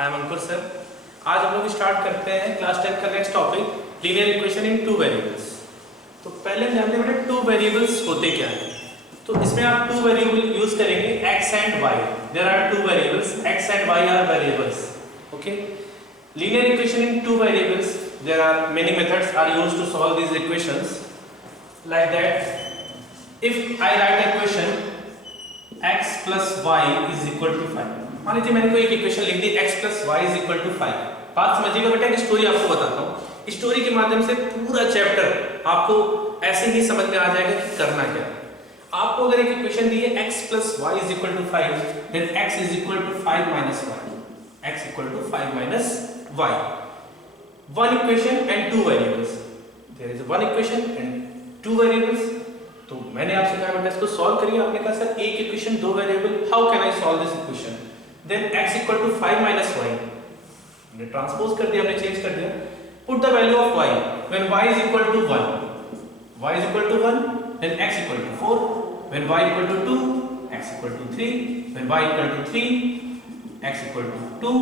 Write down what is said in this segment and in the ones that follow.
I am Ankur sir. आज हम लोग स्टार्ट करते हैं क्लास 10 का next topic linear equation in two variables. तो पहले हम जानते हैं टू वेरिएबल्स होते क्या है। तो इसमें आप टू वेरिएबल यूज करेंगे x and y। There are two variables, x and y are variables. Okay, linear equation in two variables, there are many methods are used to solve these equations like that if I write a equation x plus y is equal to 5। मान लीजिए मैंने कोई एक equation लिख दी x plus y is equal to 5। बात समझिएगा बेटा, एक स्टोरी आपको बताता हूँ। स्टोरी के माध्यम से पूरा चैप्टर आपको ऐसे ही समझ में आ जाएगा कि करना क्या है। आपको अगर एक इक्वेशन दी है x plus y is equal to 5, then x is equal to 5 minus y, x equal to 5 minus y। One equation and two variables, there is one equation and two variables। तो मैंने आपसे कहा बेटा इसको solve करिए। आपने कहा sir एक इक्वेशन दो variable, how can I solve this equation? Then x equal to 5 minus y, हमने ट्रांसपोज कर दिया, हमने चेंज कर दिया। Put the value of y when y is equal to 1, y is equal to 1, then x equal to 4, when y equal to 2, x equal to 3, when y equal to 3, x equal to 2,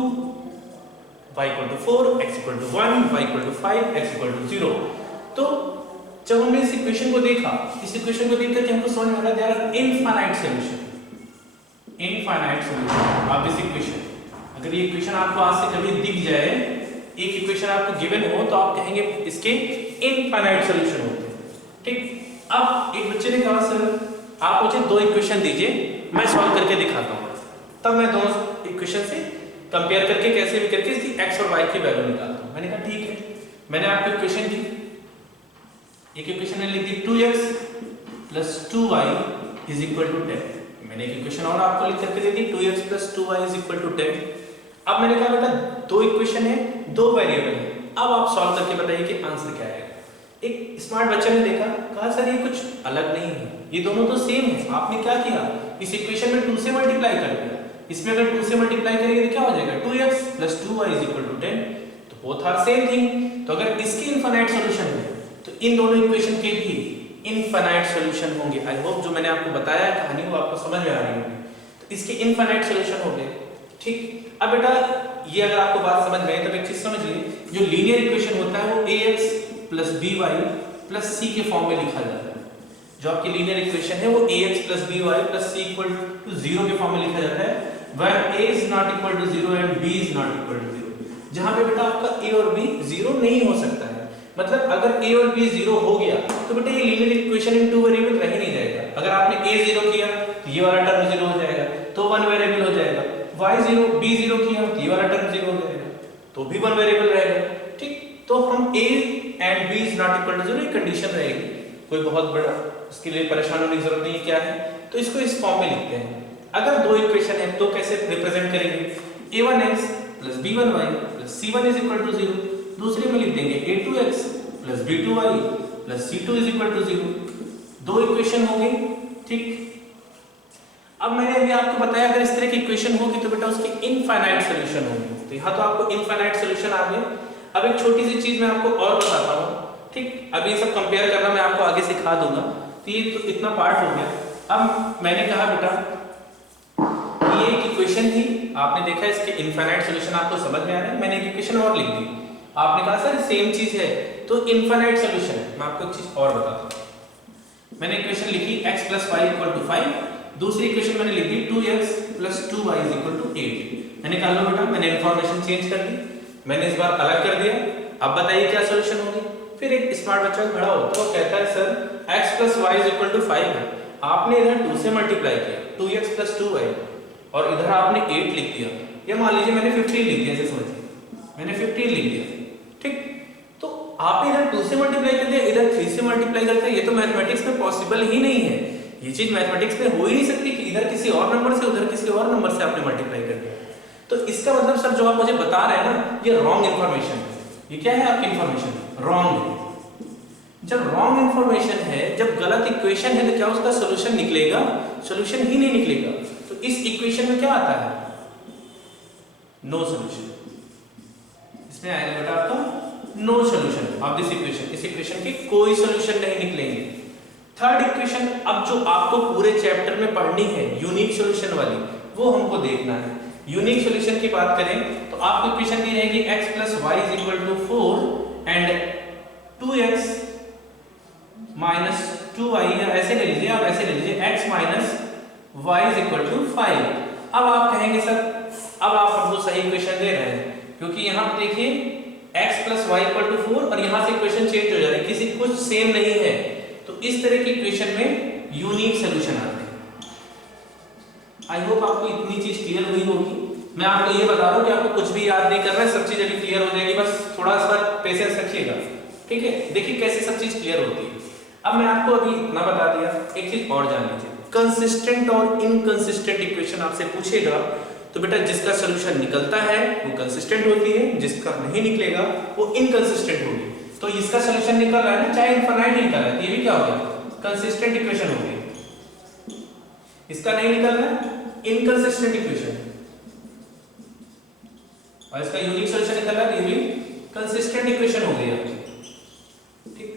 y equal to 4, x equal to 1, y equal to 5, x equal to 0। तो जब हमने इस equation को देखा, इस equation को देखकर कि हमको समझ में आ रहा है there are infinite solution, infinite solution of this equation. अगर ये इक्वेशन आपको आज से कभी दिख जाए, एक इक्वेशन आपको गिवन हो, तो आप कहेंगे इसके इनफाइनाइट सॉल्यूशन होते हैं। ठीक, अब एक बच्चे ने कहा सर आप मुझे दो इक्वेशन दीजिए, मैं सॉल्व करके दिखाता हूँ। तब मैं दोनों इक्वेशन से कंपेयर करके कैसे भी करके इसकी x और y की वैल्यू निकालता हूँ। मैंने कहा ठीक है, मैंने आपको इक्वेशन दी, एक इक्वेशन में लिख दी 2x plus 2y is equal to 10। मैंने एक इक्वेशन और आपको लिख करके दे दी 2x plus 2y is equal to 10। अब मैंने कहा बेटा दो इक्वेशन है, दो वेरिएबल है, अब आप सॉल्व करके बताइए कि आंसर क्या आएगा। एक स्मार्ट बच्चे ने देखा, कहा सर ये कुछ अलग नहीं है, ये दोनों तो सेम है। आपने क्या किया, इस इक्वेशन में 2 से मल्टीप्लाई कर दिया, इसमें अगर 2 से मल्टीप्लाई करेंगे तो क्या हो जाएगा 2x plus 2y is equal to 10। तो बोथ आर सेम थिंग। तो अगर इसके इनफाइनाइट सॉल्यूशन है तो इन दोनों इक्वेशन के भी इनफाइनाइट सॉल्यूशन होंगे। आई होप जो मैंने आपको बताया कहानी वो आपको समझ में आ रही होगी। तो इसके इनफाइनाइट सॉल्यूशन हो गए। ठीक, अब बेटा ये अगर आपको बात समझ में आई तब एक चीज समझ लीजिए, जो लीनियर इक्वेशन होता है वो ax plus by plus c के फॉर्म में लिखा जाता है। जो आपकी लीनियर इक्वेशन है वो ax plus by plus c equal to 0 के फॉर्म में लिखा जाता है, where a is not equal to 0 and b is not equal to 0। जहां पे बेटा आपका a और b 0 नहीं हो सकता है, मतलब अगर a और b 0 हो गया तो बेटा ये linear equation in two variable रह ही नहीं जाएगा। अगर आपने a 0 किया तो ये वाला टर्म 0 हो जाएगा, तो वन वेरिएबल हो जाएगा। y 0 b 0 किया तो ये वाला टर्म 0 हो जाएगा, तो भी वन वेरिएबल रहेगा। ठीक, तो हम a and b is not equal to 0 एक कंडीशन रहेगी, कोई बहुत बड़ा इसके लिए परेशान होने की जरूरत नहीं है। क्या है, तो इसको इस फॉर्म में लिखते हैं। अगर दो इक्वेशन है तो कैसे रिप्रेजेंट करेंगे, a1x plus b1y plus c1 is equal to 0। दूसरे में लिख देंगे a2x plus b2y plus c2 is equal to 0। दो इक्वेशन हो गई। ठीक, अब मैंने अभी आपको बताया अगर इस तरह की इक्वेशन होगी तो बेटा उसकी इनफाइनाइट सॉल्यूशन होगी। तो यहाँ तो आपको इनफाइनाइट सॉल्यूशन आ गए। अब एक छोटी सी चीज मैं आपको और बताता हूँ। ठीक, अभी सब कंपेयर करना मैं आपको आगे सिखा दूंगा। तो ये तो इतना पार्ट हो गया। अब मैंने कहा बेटा ये एक इक्वेशन थी, आपने देखा इसके इनफाइनाइट सॉल्यूशन आपको समझ में आ रहा है। मैंने एक इक्वेशन और लिख दी, आपने कहा सर सेम चीज है तो इनफाइनाइट सॉल्यूशन है। मैं आपको एक चीज और बताता हूं। मैंने इक्वेशन लिखी x plus y equal to 5, दूसरी इक्वेशन मैंने लिख दी 2x plus 2y is equal to 8। मैंने कहा लो बेटा मैंने इंफॉर्मेशन चेंज कर दी, मैंने इस बार अलग कर दिया। अब बताइए क्या सॉल्यूशन होगी। फिर एक स्मार्ट बच्चा खड़ा होता है वो कहता है sir x plus y is equal to 5 है, आपने इधर 2 से मल्टीप्लाई किया 2x प्लस 2y और इधर आपने 8 लिख दिया, या मान लीजिए मैंने 15 लिख दिया, ऐसे समझिए मैंने 15 लिख दिया। ठीक, तो आपने इधर 2 से मल्टीप्लाई कर दिया, इधर 3 से मल्टीप्लाई करते हैं, ये तो मैथमेटिक्स में पॉसिबल ही नहीं है। ये चीज मैथमेटिक्स में हो ही नहीं सकती कि इधर किसी और नंबर से उधर किसी और नंबर से आपने मल्टीप्लाई कर दिया। तो इसका मतलब सर जो आप मुझे बता रहे हैं ना ये रॉन्ग इंफॉर्मेशन है। ये क्या है आपकी इंफॉर्मेशन, रॉन्ग है। जब रॉन्ग इंफॉर्मेशन है, जब गलत इक्वेशन है तो क्या उसका सॉल्यूशन निकलेगा? सॉल्यूशन ही नहीं निकलेगा। तो इस इक्वेशन में क्या आता है, नो सॉल्यूशन। इसमें आएगा बेटा आपका no solution of this equation. इस इक्वेशन के कोई सॉल्यूशन नहीं निकलेंगे। थर्ड इक्वेशन अब जो आपको पूरे चैप्टर में पढ़नी है यूनिक सॉल्यूशन वाली, वो हमको देखना है। यूनिक सॉल्यूशन की बात करें तो आपकी इक्वेशन दी रहेगी x plus y is equal to 4 and 2x minus 2y, या ऐसे ले लीजिए, आप ऐसे ले लीजिए x minus y is equal to 5। अब आप कहेंगे सर अब आप हमको सही इक्वेशन दे रहे हैं, क्योंकि यहाँ पे देखिए x plus y equal to 4 और यहाँ से इक्वेशन चेंज हो जा रही है, किसी कुछ सेम नहीं है। तो इस तरह की इक्वेशन में यूनिक सॉल्यूशन आते हैं। आई होप आपको इतनी चीज क्लियर हुई होगी। मैं आपको ये बता दूं कि आपको कुछ भी याद नहीं करना है, सब चीज अभी क्लियर हो जाएगी, बस थोड़ा सा पेशेंस रखिएगा, ठीक है। देखिए कैसे सब चीज क्लियर होती है। अब मैं आपको अभी इतना बता दिया, एक चीज और जान लीजिए, कंसिस्टेंट और इनकंसिस्टेंट इक्वेशन आपसे पूछेगा तो बेटा जिसका सॉल्यूशन निकलता है वो कंसिस्टेंट होती है, जिसका नहीं निकलेगा वो इनकंसिस्टेंट होगी। तो इसका सॉल्यूशन निकल रहा है ना, चाहे इनफाइनाइट निकल रहा है, ये भी क्या हो गया, कंसिस्टेंट इक्वेशन हो गई। इसका नहीं निकल रहा है, इनकंसिस्टेंट इक्वेशन, और इसका यूनिक सॉल्यूशन निकल रहा है, ये भी कंसिस्टेंट इक्वेशन हो गई आपकी, ठीक।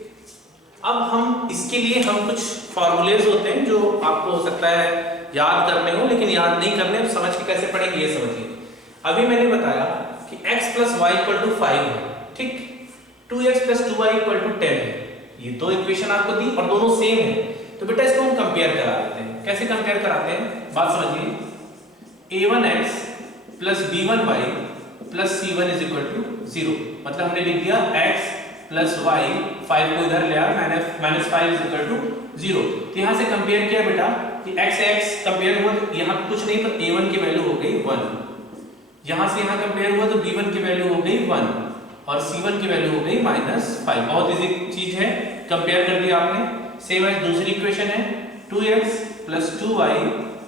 अब हम इसके लिए हम कुछ फॉर्मूलेज होते हैं जो आपको हो सकता है याद करने हो, लेकिन याद नहीं करने, अब समझ के कैसे पढ़ेंगे ये समझिए। अभी मैंने बताया कि x plus y equal to 5 है, ठीक, 2x plus 2y equal to 10 है। ये दो इक्वेशन आपको दी और दोनों सेम है, तो बेटा इसको हम कंपेयर करा देते हैं। कैसे कंपेयर कराते हैं, बात समझिए। a1x plus b1y plus c1 is equal to 0, मतलब हमने लिख दिया x प्लस y, 5 को इधर ले आया, माइनस 5 इज इक्वल टू 0। तो यहाँ से कंपेयर किया बेटा कि x कंपेयर हुआ तो यहाँ कुछ नहीं, तो a1 की वैल्यू हो गई 1, यहाँ से यहाँ कंपेयर हुआ तो b1 की वैल्यू हो गई 1 और c1 की वैल्यू हो गई -5। बहुत इजी चीज है, कंपेयर कर दिया आपने। सेम एज दूसरी इक्वेशन है 2x plus 2y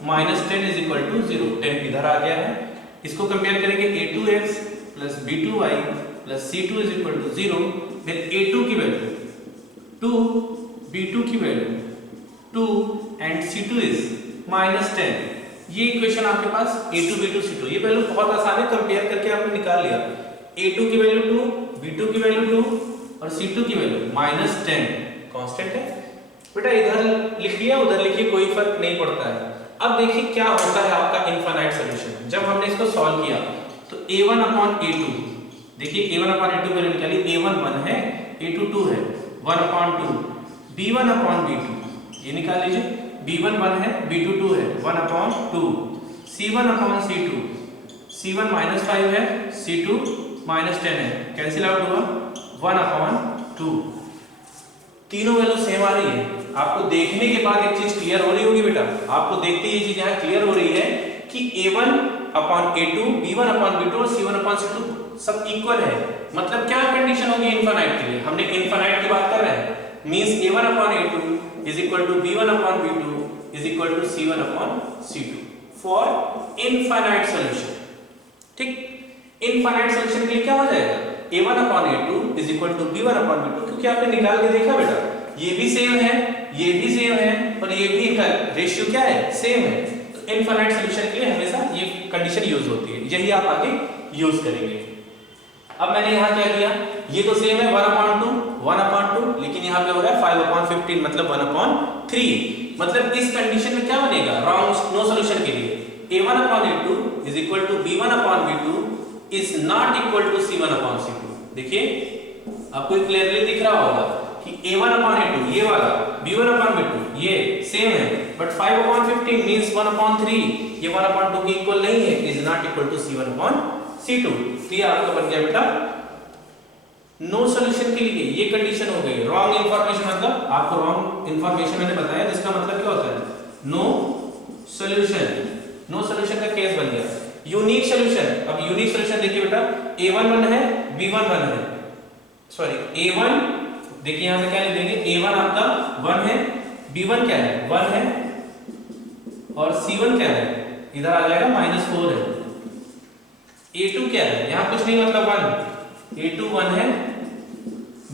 minus 10 is equal to 0, 10 इधर आ गया है। इसको कंपेयर करेंगे a2x plus b2y plus c2 is equal to 0, then a2 की वैल्यू 2, b2 की वैल्यू 2 एंड c2 इज -10। ये इक्वेशन आपके पास a2 b2 c2, ये वैल्यू बहुत आसान है, कंपेयर करके आपने निकाल लिया। a2 की वैल्यू 2, b2 की वैल्यू 2 और c2 की वैल्यू -10 कांस्टेंट है। बेटा इधर लिखिए उधर लिखिए, कोई फर्क नहीं पड़ता है। अब देखिए क्या होता है आपका इनफाइनाइट सॉल्यूशन। जब हमने इसको सॉल्व किया तो a1 अपॉन a2, देखिए a1 अपॉन a2 वैल्यू निकाली, a1 1 है, a2 2 है, 1 अपॉन 2, b1 अपॉन b2 ये निकाल लीजिए, b1 1 है, b2 2 है, 1 upon 2, c1 upon c2, c1 -5 है, c2 -10 है, कैंसिल आउट हुआ 1 अपॉन 2। तीनों वैल्यू सेम आ रही है। आपको देखने के बाद एक चीज क्लियर हो रही होगी बेटा, आपको देखते ही ये चीज यहाँ क्लियर हो रही है कि a1 upon a2, b1 upon b2 और c1 अपॉन c2 सब इक्वल है। मतलब क्या कंडीशन होगी इनफाइनाइट के लिए, हमने इनफाइनाइट की बात कर रहे हैं, means a1 upon a2 is equal to b1 upon b2 is equal to c1 upon c2 for infinite solution, ठीक। इनफाइनाइट सॉल्यूशन के लिए क्या हो जाएगा, a1 upon a2 is equal to b1 upon b2, क्योंकि आपने निकाल के देखा बेटा ये भी सेम है, ये भी सेम है और ये भी इनका रेशियो क्या है, सेम है। तो इनफाइनाइट सॉल्यूशन के लिए हमेशा ये कंडीशन यूज होती है, यही आप आगे यूज करेंगे। अब मैंने यहाँ क्या किया, ये तो सेम है 1 अपॉन 2, 1 अपॉन 2, लेकिन यहाँ पे हो रहा है 5 अपॉन 15 मतलब 1 अपॉन 3। मतलब इस कंडीशन में क्या बनेगा, रॉन्ग नो सॉल्यूशन के लिए a1 upon a2 is equal to b1 upon b2 is not equal to c1 upon c2। देखिए आपको क्लियरली दिख रहा होगा कि a1 अपॉन a2 ये वाला, b1 अपॉन b2 ये सेम है, बट 5 अपॉन 15 मींस 1 अपॉन 3 ये 1 अपॉन 2 के इक्वल नहीं है, is not equal to c1 upon c2। तो ये आपका बन गया बेटा नो सॉल्यूशन के लिए ये कंडीशन हो गई। रॉन्ग इंफॉर्मेशन मतलब आपको रॉन्ग इंफॉर्मेशन मैंने बताया, जिसका मतलब क्या होता है नो सॉल्यूशन। नो सॉल्यूशन का केस बन गया। यूनिक सॉल्यूशन, अब यूनिक सॉल्यूशन देखिए बेटा a1 1 है, b1 1 है, सॉरी a1 देखिए यहां से क्या लिख देंगे, a1 आपका 1 है, b1 क्या है 1 है और c1 क्या है इधर आ जाएगा -4 है, a2 क्या है यहां कुछ नहीं मतलब 1, a2 1 है,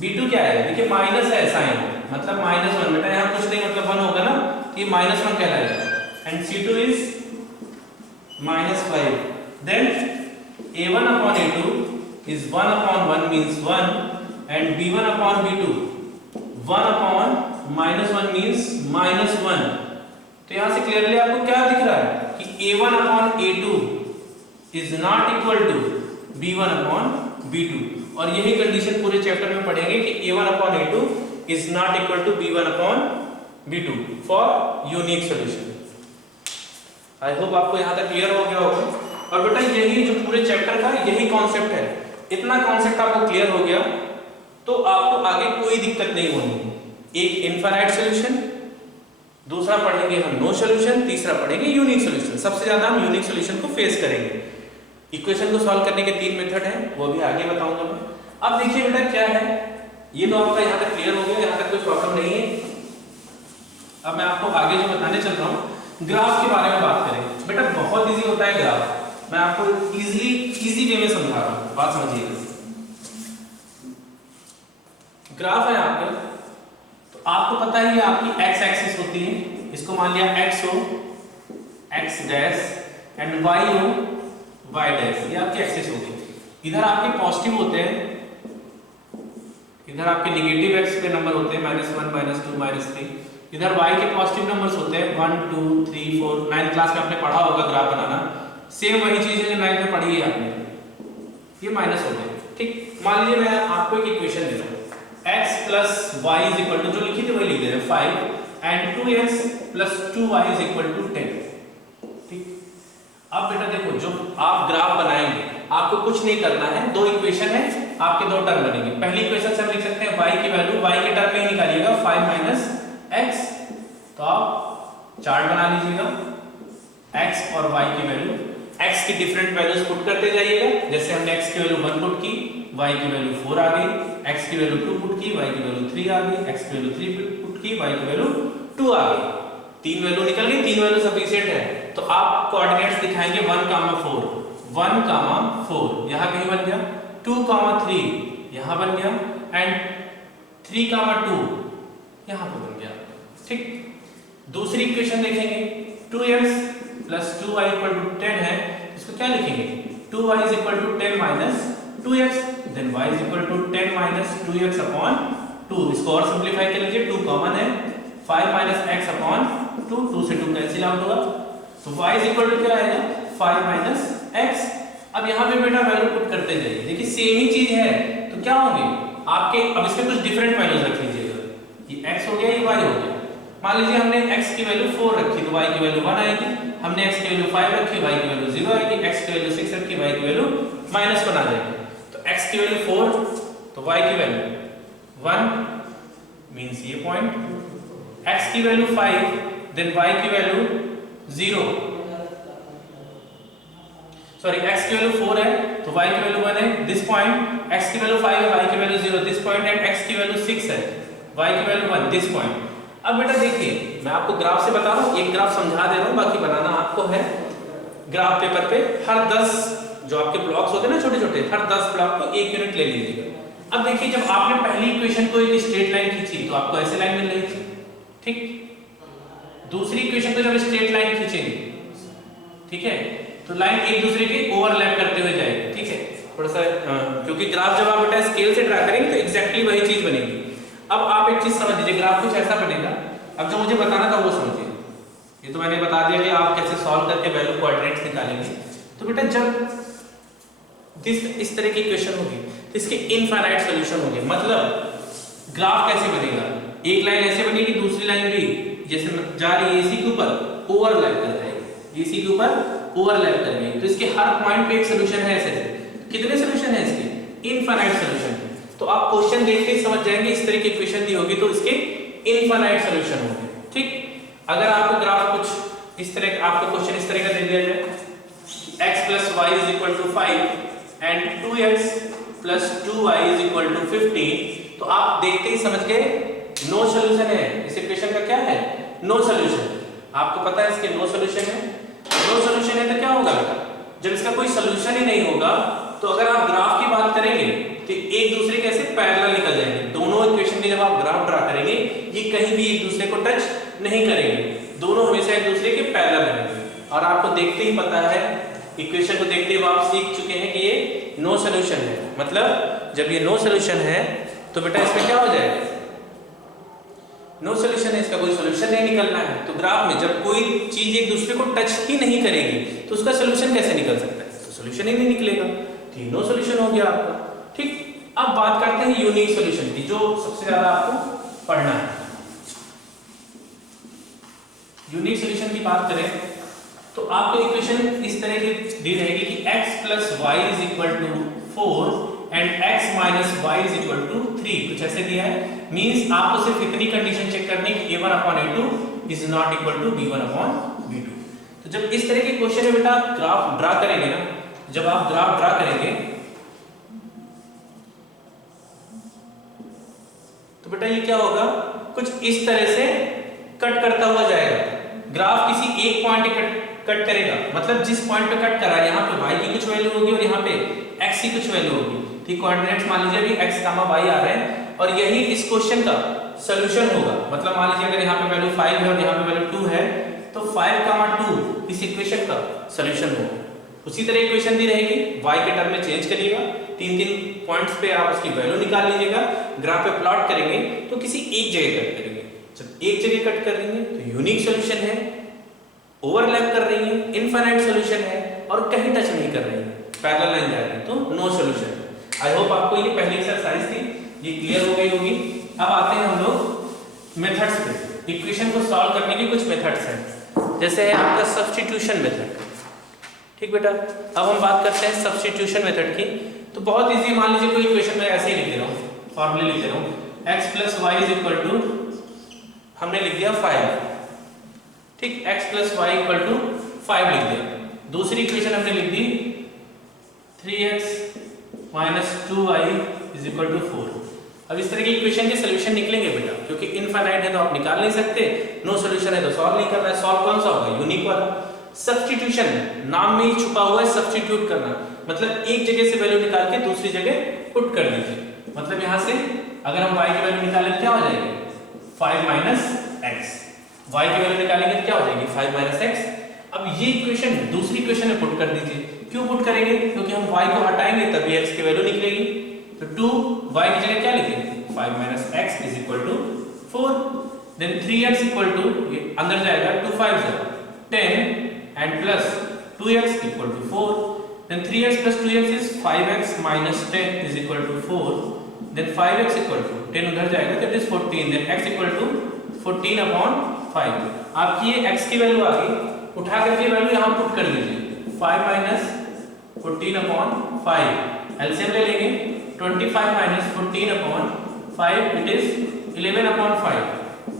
b2 क्या है देखिए माइनस है साइन मतलब -1 बेटा यहां कुछ नहीं मतलब 1 होगा ना, ये -1 कहलाएगा, and c2 is -5। then a1 upon a2 is 1 upon 1 means 1 and b1 upon b2 1 upon -1 means -1। तो यहां से क्लियरली आपको क्या दिख रहा है कि a1 upon a2 is not equal to b1 upon b2, और यही कंडीशन पूरे चैप्टर में पढ़ेंगे कि a1 upon a2 is not equal to b1 upon b2 for unique solution. I hope आपको यहाँ तक क्लियर हो गया होगा। और बेटा यही जो पूरे चैप्टर का यही कॉन्सेप्ट है, इतना कॉन्सेप्ट आपको क्लियर हो गया तो आपको आगे कोई दिक्कत नहीं होनी। एक इनफाइनाइट सॉल्यूशन, दूसरा पढ़ेंगे हम नो सॉल्यूशन, तीसरा पढ़ेंगे यूनिक सॉल्यूशन। सबसे ज्यादा हम यूनिक सॉल्यूशन को फेस करेंगे। इक्वेशन को सॉल्व करने के 3 मेथड हैं, वो भी आगे बताऊंगा मैं। अब देखिए बेटा क्या है, ये तो आपका यहाँ तक क्लियर हो गया, यहाँ तक कोई प्रॉब्लम नहीं है। अब मैं आपको आगे जो बताने चल रहा हूँ, ग्राफ के बारे में बात करें। बेटा बहुत इजी होता है ग्राफ, मैं आपको इजी वे में समझा रहा हूँ, बात समझिएगा। ग्राफ है आपका, तो आपको पता है ये आपकी एक्स एक्सिस होती है, इसको मान लिया एक्स हो एक्स डैश एंड वाई हो वाई डैश, ये आपकी एक्सिस होगी। इधर आपके पॉजिटिव होते हैं, इधर आपके नेगेटिव एक्स पे नंबर होते हैं -1 -2 -3। इधर y के पॉजिटिव नंबर्स होते हैं 1 2 3 4। 9th क्लास में आपने पढ़ा होगा ग्राफ बनाना, सेम वही चीज है जो 9th में पढ़ी है आपने। ये माइनस हो गए, ठीक। मान लीजिए मैं आपको एक इक्वेशन दे रहा हूं, x + y = जो लिखी थी वही लिख दे रहे हैं 5 एंड 2x + 2y = 10, ठीक। अब बेटा देखो, जो आप ग्राफ बनाएंगे आपको कुछ नहीं करना है, दो इक्वेशन है, आपके दो टर्म बनेंगे। पहली इक्वेशन से हम लिख सकते हैं y की वैल्यू, y के टर्म में ही निकालिएगा 5 - x, तो आप चार्ट बना लीजिएगा x और y की वैल्यू, x की डिफरेंट वैल्यूज पुट करते जाइएगा। जैसे हमने x की वैल्यू 1 पुट की, y की वैल्यू 4 आ गई, x की वैल्यू 2 पुट की, y की वैल्यू 3 आ गई, x की वैल्यू 3 पुट की, y की वैल्यू 2 आ गई। 3 वैल्यू निकल गई, 3 वैल्यू सफिशिएंट है। तो आप कोऑर्डिनेट्स दिखाएंगे 1, 4 1, 4 यहां कहीं बन गया, 2, 3 यहां बन गया एंड 3, 2 यहां पर बन गया, ठीक। दूसरी इक्वेशन देखेंगे, 2x + 2y = 10 है, इसको क्या लिखेंगे, 2y = 10 - 2x, then y = 10 - 2x upon 2। इसको और सिंपलीफाई कर लीजिए, 2 कॉमन है, 5 - x अपॉन 2, 2 से 2 कैंसिल आउट होगा, तो y = क्या आएगा, 5 - x। अब यहाँ पे बेटा वैल्यू पुट करते जाइए, देखिए सेम ही चीज है, तो क्या होंगे आपके, अब इसमें कुछ डिफरेंट वैल्यूज रख लीजिएगा, ये x हो गया, ये y हो गया। मान लीजिए हमने x की वैल्यू 4 रखी तो y की वैल्यू 1 आएगी, हमने x की वैल्यू 5 रखी, y की वैल्यू 0 आएगी, x की वैल्यू 6 रखी, y की वैल्यू -1 आ जाएगी। तो x की वैल्यू 4 तो y की वैल्यू 1 मींस ये पॉइंट, x की वैल्यू 5 देन y की वैल्यू 0, सॉरी x की वैल्यू 4 है तो y की वैल्यू 1 है, दिस पॉइंट, x की वैल्यू 5 है, y की value 0, this point and x की वैल्यू 6 है, y की वैल्यू 1, दिस पॉइंट। अब बेटा देखिए, मैं आपको ग्राफ से बता रहा हूँ, एक ग्राफ समझा दे रहा हूँ, बाकी बनाना आपको है। ग्राफ पेपर पे हर 10 जो आपके ब्लॉक्स होते हैं ना छोटे छोटे, हर 10 ब्लॉक को 1 यूनिट ले लीजिएगा। अब देखिए, जब आपने पहली इक्वेशन को एक स्ट्रेट लाइन खींची तो आपको ऐसे लाइन मिल रही थी, ठीक। दूसरी इक्वेशन को जब स्ट्रेट लाइन खींचेंगे, ठीक है, तो लाइन एक दूसरे के ओवरलैप करते हुए जाएगी, ठीक है। थोड़ा सा क्योंकि ग्राफ जब आप बेटा स्केल से ड्रा करेंगे तो एग्जैक्टली वही चीज बनेगी। अब आप एक चीज समझ लीजिए, ग्राफ कुछ ऐसा बनेगा। अब जो मुझे बताना था वो समझिए, ये तो मैंने बता दिया कि आप कैसे सॉल्व करके वैल्यू कोऑर्डिनेट्स निकालेंगे। तो बेटा जब इस तरह की इक्वेशन होगी तो इसके इनफाइनाइट सॉल्यूशन होंगे। मतलब ग्राफ कैसे बनेगा, एक लाइन ऐसे बनेगी, दूसरी लाइन भी जैसे जा रही है इसी के ऊपर ओवरलैप कर जाएगी, इसी के ऊपर ओवरलैप कर गई, तो इसके हर पॉइंट पे एक सॉल्यूशन है। ऐसे कितने सॉल्यूशन है इसके, इनफाइनाइट सॉल्यूशन। तो आप क्वेश्चन देखते ही समझ जाएंगे, इस तरह की इक्वेशन दी होगी तो इसके इनफाइनाइट सॉल्यूशन होंगे, ठीक। अगर आपको ग्राफ कुछ इस तरह, आपको क्वेश्चन इस तरह का दे दिया जाए, x + y = 5 and 2x + 2y = 15, तो आप देखते ही समझ गए नो सॉल्यूशन है। इस इक्वेशन का क्या है, नो सॉल्यूशन। आपको पता है इसके नो सॉल्यूशन है, नो सॉल्यूशन है तो क्या होगा, जब इसका कोई सॉल्यूशन ही नहीं होगा तो अगर आप ग्राफ की बात करेंगे तो एक दूसरे के ऐसे पैरेलल निकल जाएंगे। दोनों इक्वेशन के जब आप ग्राफ ड्रा करेंगे ये कहीं भी एक दूसरे को टच नहीं करेंगे, दोनों हमेशा एक दूसरे के पैरेलल रहेंगे। और आपको देखते ही पता है, इक्वेशन को देखते ही आप सीख चुके हैं कि ये नो सॉल्यूशन है। मतलब जब ये नो सॉल्यूशन है तो बेटा इसमें क्या हो जाएगा, नो सॉल्यूशन है, इसका कोई सॉल्यूशन नहीं निकलना है। तो ग्राफ में जब कोई चीज एक दूसरे को टच ही नहीं करेगी तो उसका सॉल्यूशन कैसे निकल सकता है। तो सोल्यूशन ही नहीं निकलेगा। तीनों सोल्यूशन हो गया आपका। ठीक, अब बात करते हैं यूनिक सोल्यूशन की, जो सबसे ज्यादा आपको पढ़ना है। यूनिक सोल्यूशन की बात करें तो आपको इक्वेशन इस तरह की दी रहेगी कि x plus y is equal to 4 and x minus y is equal to 3, कुछ ऐसे दिया है। मींस आपको सिर्फ इतनी कंडीशन चेक करनी कि a1 upon a2 is not equal to b1 upon b2। तो जब इस तरह के क्वेश्चन में बेटा आप ग्राफ ड्रा करेंगे ना, जब आप ग्राफ ड्रा करेंगे तो बेटा ये क्या होगा, कुछ इस तरह से कट करता हुआ जाएगा। ग्राफ किसी एक पॉइंट कट करेगा, मतलब जिस पॉइंट पे कट करा है यहाँ पे y की कुछ वैल्यू होगी और यहाँ पे x की कुछ वैल्यू होगी। ठीक, कोऑर्डिनेट्स मान लीजिए अभी x, y आ रहे हैं और यही इस क्वेश्चन का सॉल्यूशन होगा। मतलब मान लीजिए अगर यहाँ पे वैल्यू 5 है और यहाँ पे वैल्यू 2 है तो 5, 2 इस इक्वेशन का सॉल्यूशन होगा। उसी तरह इक्वेशन दी रहेगी, y के टर्म में चेंज करिएगा, 3 पॉइंट्स पे आप उसकी वैल्यू निकाल लीजिएगा, ग्राफ पे प्लॉट करेंगे तो किसी एक जगह कट करेंगे। जब एक जगह कट कर रही है तो यूनिक सॉल्यूशन है, ओवरलैप कर रही है इनफाइनाइट सॉल्यूशन है, और कहीं टच नहीं कर रही है, पैरेलल लाइन जा रही है तो नो सॉल्यूशन। आई होप आपको ये पहली एक्सरसाइज थी, ये क्लियर हो गई होगी। अब आते हैं हम लोग मेथड्स पे। इक्वेशन को सॉल्व करने के कुछ मेथड्स हैं, जैसे है आपका सब्स्टिट्यूशन मेथड। ठीक बेटा, अब हम बात करते हैं सब्स्टिट्यूशन मेथड की। तो बहुत इजी, मान लीजिए कोई इक्वेशन में ऐसे ही लिख दे रहा हूँ, फॉर्मूले लिख दे रहा हूँ, x plus y is equal to, हमने लिख दिया 5। ठीक, x plus y equal to 5 लिख दिया। दूसरी इक्वेशन हमने लिख दी 3x minus 2y is equal to 4। अब इस तरह की इक्वेशन के सोल्यूशन निकलेंगे बेटा, क्योंकि इनफाइनाइट है तो आप निकाल नहीं सकते, नो सोल्यूशन है तो सॉल्व नहीं करना है। सॉल्व कौन सा होगा, यूनिक वाला। सब्स्टिट्यूशन नाम में ही छुपा हुआ है, सब्स्टिट्यूट करना, मतलब एक जगह से वैल्यू निकाल के दूसरी जगह पुट कर दीजिए। मतलब यहाँ से अगर हम y की वैल्यू निकालें तो क्या हो जाएगी, 5 माइनस x। y की वैल्यू निकालेंगे तो क्या हो जाएगी, 5 माइनस x। अब ये इक्वेशन दूसरी इक्वेशन में पुट कर दीजिए। क्यों पुट करेंगे, क्योंकि हम y को हटाएंगे तभी x की वैल्यू निकलेगी। तो 2y की जगह क्या लिखेंगे, 5 minus x is equal to 4। Then 3x equal to, ये अंदर जाएगा, 2 5 10 and plus 2x equal to 4। Then 3x plus 2x is 5x minus 10 is equal to 4। Then 5x equal to 10 उधर जाएगा तो it is 14। Then x equal to 14 upon 5। आपकी ये x की value आ गई, उठा करके वैल्यू यहाँ पुट कर दीजिए, 5 माइनस 14 अपॉन 5। एलसीएम ले लेंगे, 25 minus 14 upon 5 it is 11 upon 5।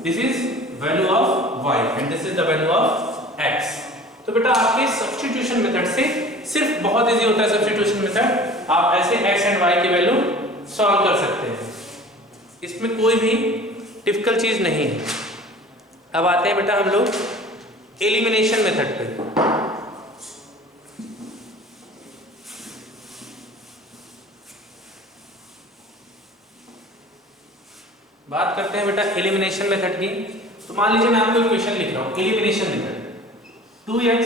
This is value of y and this is the value of x। तो बेटा आपके सब्स्टिट्यूशन मेथड से सिर्फ बहुत इजी होता है सब्स्टिट्यूशन मेथड, आप ऐसे x एंड y की वैल्यू सॉल्व कर सकते हैं, इसमें कोई भी डिफिकल्ट चीज नहीं है। अब आते हैं बेटा हम लोग एलिमिनेशन मेथड पे। बात करते हैं बेटा एलिमिनेशन मेथड की। तो मान लीजिए मैं आपको इक्वेशन लिख रहा हूं, एलिमिनेशन मेथड 2x,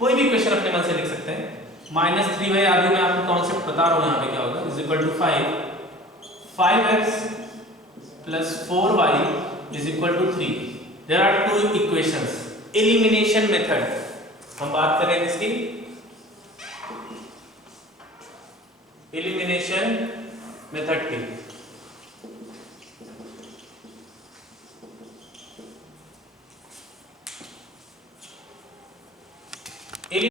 कोई भी इक्वेशन अपने मन से लिख सकते हैं, माइनस 3y, अभी मैं आपको कॉन्सेप्ट बता रहा हूं यहाँ पे क्या होगा, is equal to 5x plus 4y is equal to 3। There are two equations. Elimination method हम बात करें इसकी, एलिमिनेशन मेथड की।